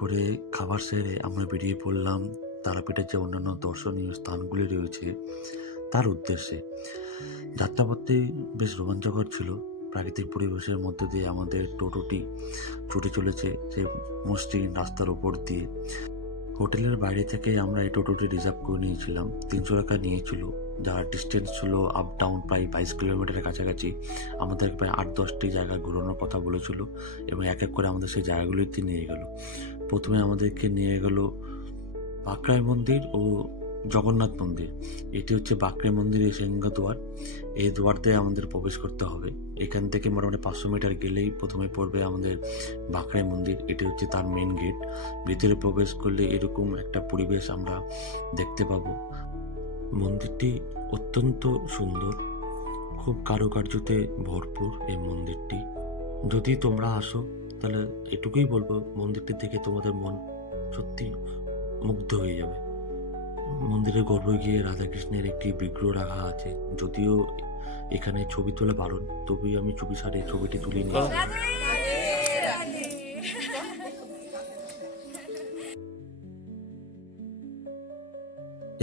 দুপুরে খাবার সেরে আমরা বেরিয়ে পড়লাম তারাপীঠের যে অন্যান্য দর্শনীয় স্থানগুলি রয়েছে তার উদ্দেশ্যে। যাত্রাপথটি বেশ রোমাঞ্চকর ছিল। প্রাকৃতিক পরিবেশের মধ্যে দিয়ে আমাদের টোটোটি ছুটে চলেছে সেই মসৃণ রাস্তার উপর দিয়ে। হোটেলের বাইরে থেকে আমরা এই টোটোটি রিজার্ভ করে নিয়েছিলাম। 300 টাকা নিয়েছিল, যার ডিস্টেন্স ছিল আপ ডাউন প্রায় 22 কিলোমিটারের কাছাকাছি। আমাদের প্রায় 8-10টি জায়গা ঘোরানোর কথা বলেছিল এবং এক এক করে আমাদের সেই জায়গাগুলিতে নিয়ে গেল। প্রথমে আমাদেরকে নিয়ে গেল বাঁকড়াই মন্দির ও জগন্নাথ মন্দির। এটি হচ্ছে বাঁকড়াই মন্দিরের সিংহদ্বার। এই দুয়ার দিয়ে আমাদের প্রবেশ করতে হবে। এখান থেকে মোটামুটি 500 মিটার গেলেই প্রথমে পড়বে আমাদের বাঁকড়াই মন্দির। এটি হচ্ছে তার মেন গেট। ভিতরে প্রবেশ করলে এরকম একটা পরিবেশ আমরা দেখতে পাবো। মন্দিরটি অত্যন্ত সুন্দর, খুব কারুকার্যতে ভরপুর এই মন্দিরটি। যদি তোমরা আসো তাহলে এটুকুই বলবো, মন্দিরটি দেখে তোমাদের মন সত্যি মুগ্ধ হয়ে যাবে। মন্দিরের গর্ভে গিয়ে রাধাকৃষ্ণের একটি বিগ্রহ রাখা আছে। যদিও এখানে ছবি তোলা বারণ, তবুই আমি চুপি সারে ছবিটি তুলে নিই।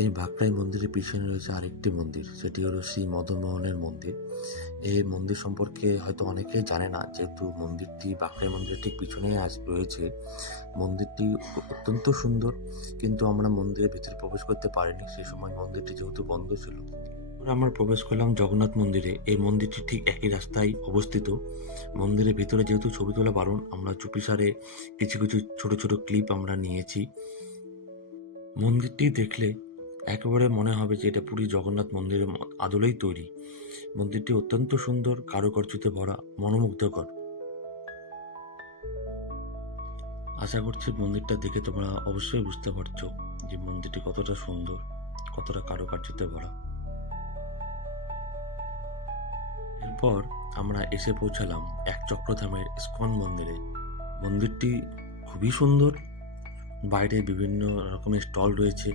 এই বাঁকড়াই মন্দিরের পিছনে রয়েছে আরেকটি মন্দির, সেটি হলো শ্রী মদন মোহনের মন্দির। এই মন্দির সম্পর্কে হয়তো অনেকে জানে না, যেহেতু মন্দিরটি বাঁকড়াই মন্দিরের ঠিক পিছনেই রয়েছে। মন্দিরটি অত্যন্ত সুন্দর, কিন্তু আমরা মন্দিরের ভিতরে প্রবেশ করতে পারিনি। সেই সময় মন্দিরটি যেহেতু বন্ধ ছিল। আমরা প্রবেশ করলাম জগন্নাথ মন্দিরে। এই মন্দিরটি ঠিক একই রাস্তায় অবস্থিত। মন্দিরের ভিতরে যেহেতু ছবি তোলা বারণ, আমরা চুপিসারে কিছু কিছু ছোট ছোট ক্লিপ আমরা নিয়েছি। মন্দিরটি দেখলে একেবারে মনে হবে যে এটা পুরী জগন্নাথ মন্দিরের আদলেই তৈরি। মন্দিরটি অত্যন্ত সুন্দর, কারুকার্যতে ভরা, মনোমুগ্ধকর। আশা করছি মন্দিরটা দেখে তোমরা অবশ্যই বুঝতে পারছো যে মন্দিরটি কতটা সুন্দর, কতটা কারুকার্যতে ভরা। এরপর আমরা এসে পৌঁছালাম একচক্রধামের ইস্কন মন্দিরে। মন্দিরটি খুবই সুন্দর। বাইরে বিভিন্ন রকমের স্টল রয়েছে।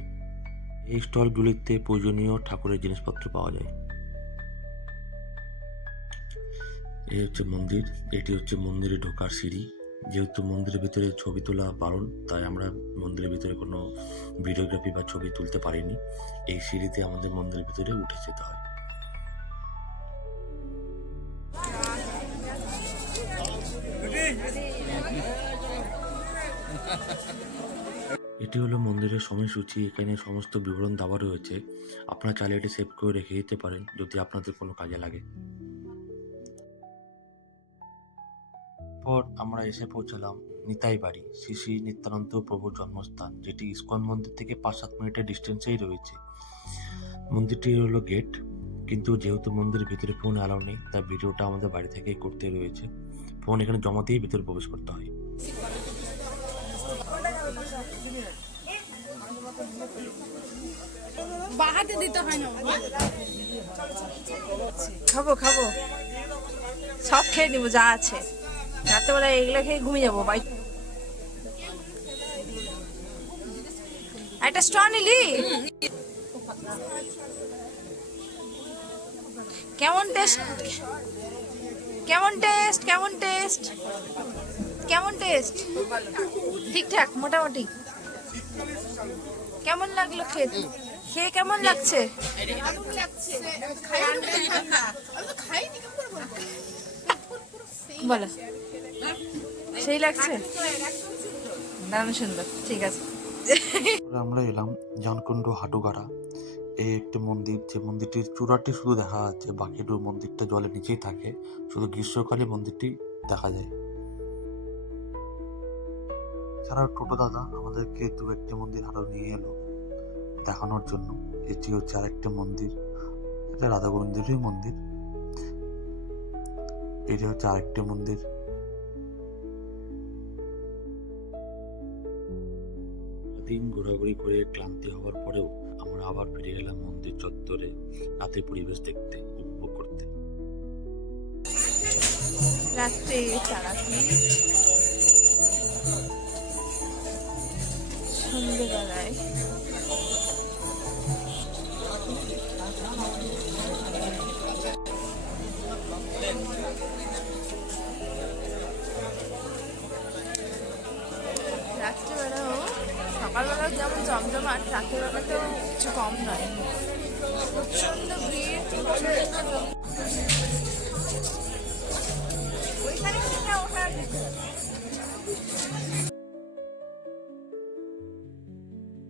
এই স্টলগুলিতে প্রয়োজনীয় ঠাকুরের জিনিসপত্র পাওয়া যায়। এই হচ্ছে মন্দির। এটি হচ্ছে মন্দিরে ঢোকার সিঁড়ি। যেহেতু মন্দিরের ভিতরে ছবি তোলা বারণ, তাই আমরা মন্দিরের ভিতরে কোনো ভিডিওগ্রাফি বা ছবি তুলতে পারিনি। এই সিঁড়িতে আমাদের মন্দিরের ভিতরে উঠে যেতে হয়। এটি হলো মন্দিরের সময়সূচি। এখানে সমস্ত বিবরণ দেওয়া রয়েছে। আপনারা চাইলে এটি সেভ করে রেখে দিতে পারেন যদি আপনাদের কোনো কাজে লাগে। পর আমরা এসে পৌঁছালাম নিতাই বাড়ি, শ্রী শ্রী নিত্যানন্দ প্রভুর জন্মস্থান, যেটি ইস্কন মন্দির থেকে 5-7 মিনিটের ডিস্টেন্সেই রয়েছে। মন্দিরটি হলো গেট, কিন্তু যেহেতু মন্দিরের ভিতরে ফোন অ্যালাউ নেই, তাই ভিডিওটা আমাদের বাড়ি থেকেই করতে রয়েছে। ফোন এখানে জমা দিয়েই ভিতরে প্রবেশ করতে হয়। বাহাতে দিতে হয় না। খাবো খাবো, সব খেয়ে নিবো যা আছে। রাত্রেবেলা এগুলো খেয়ে ঘুমিয়ে যাবো। বাই, একটা স্ট্র নিলি? কেমন টেস্ট? কেমন টেস্ট? কেমন টেস্ট? কেমন টেস্ট? ঠিকঠাক মোটামুটি। কেমন লাগলো খেয়ে? খেয়ে কেমন লাগছে? বলো, সেই লাগছে? দারুণ সুন্দর। ঠিক আছে। আমরা এলাম জানকুণ্ড হাটুগাড়া। এই একটি মন্দির, যে মন্দিরটির চূড়াটি শুধু দেখা যাচ্ছে, বাকিটুকু মন্দিরটা জলের নিচেই থাকে। শুধু গ্রীষ্মকালে মন্দিরটি দেখা যায়। এছাড়াও টোটো দাদা আমাদেরকে দু একটি মন্দির আরো নিয়ে এলো দেখানোর জন্য। এটি হচ্ছে আরেকটি মন্দির, এটা রাধা গোবিন্দেরই মন্দির। এটি হচ্ছে আরেকটি মন্দির। দিন ঘোরাঘুরি করে ক্লান্তি হওয়ার পরেও আমরা আবার ফিরে গেলাম মন্দির চত্বরে রাতে পরিবেশ দেখতে, উপভোগ করতে। রাত্রে তারাপীঠ, সন্ধ্যেবেলায় রাত্রে সকালবেলা যেমন জমজমাট, রাতের বেলাতেও কিছু কম নয়। প্রচন্ড ভিড়, প্রচন্ড